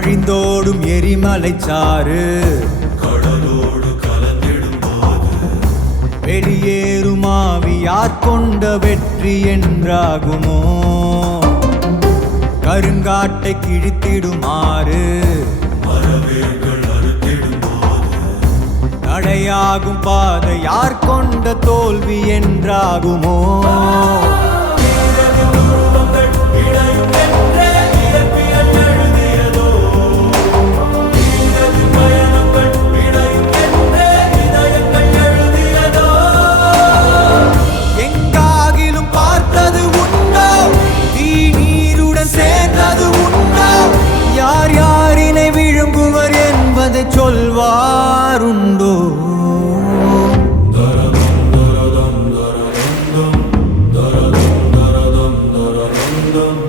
வழிந்தோடும் எரிமலைச்சாறு கடலோடு கலந்திடும் போது வெளியேறும் ஆவியார் கொண்ட வெற்றி என்றாகுமோ? கருங்காட்டை கிழித்திடுமாறு மரவேர்கள் அறுத்திடும் போது தடையாகும் பாதை யார் கொண்ட தோல்வி என்றாகுமோ? எங்காகிலும் பார்த்தது உண்டோ? தீ நீருடன் சேர்ந்தது உண்டோ? யார் யாரினை விழுங்குவர் என்பதை சொல்வாருண்டோ? தரதம் தரதம் தரதம் தரதம் தரதம் தரதம்